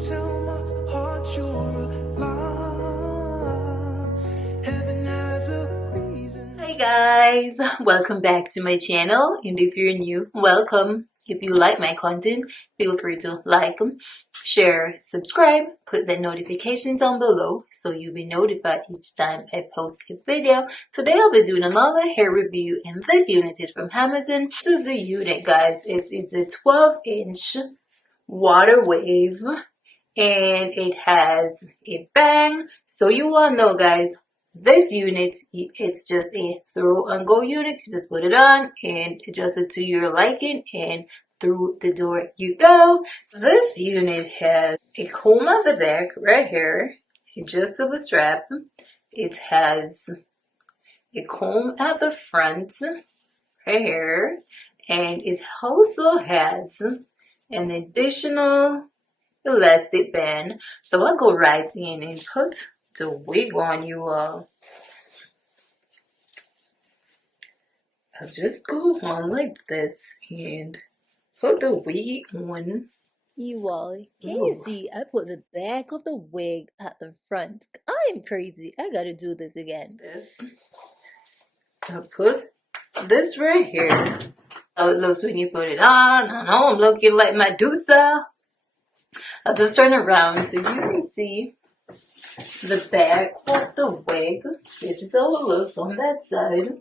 tell my heart you're alive. Heaven has a reason. Hi guys, welcome back to my channel, and if you're new, welcome. If you like my content, feel free to like, share, subscribe, click the notification down below so you'll be notified each time I post a video. Today I'll be doing another hair review, and this unit is from Amazon. This is the unit, guys. It's a 12-inch water wave, and it has a bang. So you all know, guys, this unit, it's just a throw and go unit. You just put it on and adjust it to your liking, and through the door you go. This unit has a comb at the back right here, adjustable strap. It has a comb at the front right here, and it also has an additional elastic band. So I'll go right in and put the wig on, you all. I'll just go on like this and put the wig on. You all, can you see I put the back of the wig at the front? I'm crazy. I gotta do this again. I'll put this right here. How it looks when you put it on. I know I'm looking like Medusa. I'll just turn around so you can see the back of the wig. This is how it looks on that side,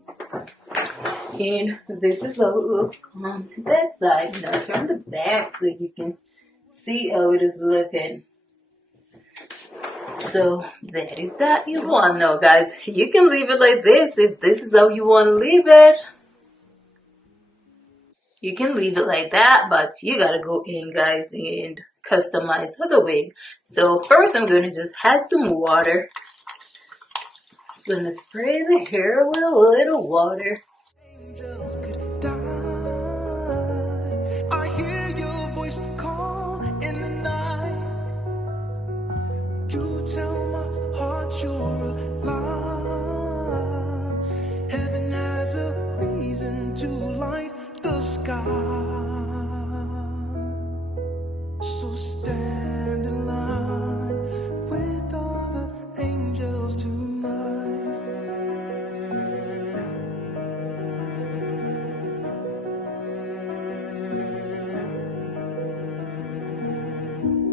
and this is how it looks on that side. Now turn the back so you can see how it is looking. So that is that. You all know, guys, you can leave it like this if this is how you want to leave it. You can leave it like that, but you gotta go in, guys, and customize the wig. So first I'm going to just add some water. Just going to spray the hair with a little water. Angels could die. I hear your voice call in the night. You tell my heart you're alive. Heaven has a reason to light the sky. So stand in line with all the angels tonight.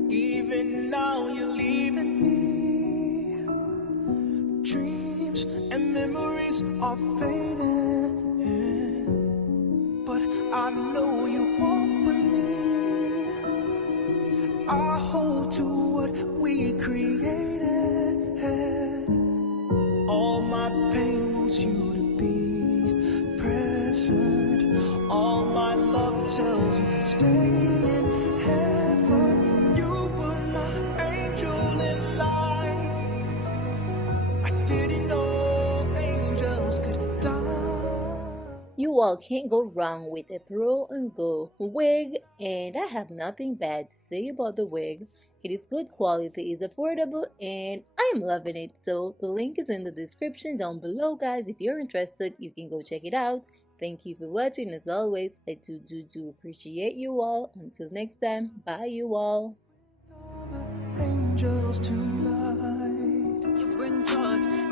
Even now you're leaving me. Dreams and memories are fading, but I know you walk with me. I hold to what we created. All my pain wants you to be present. All my love tells you stay in heaven. You were my angel in life. I didn't know angels could die. You all can't go wrong with a throw and go wig, and I have nothing bad to say about the wig. It is good quality, is affordable, and I am loving it. So the link is in the description down below, guys. If you're interested, you can go check it out. Thank you for watching. As always, I do appreciate you all. Until next time, bye you all. Angels tonight. You bring joy.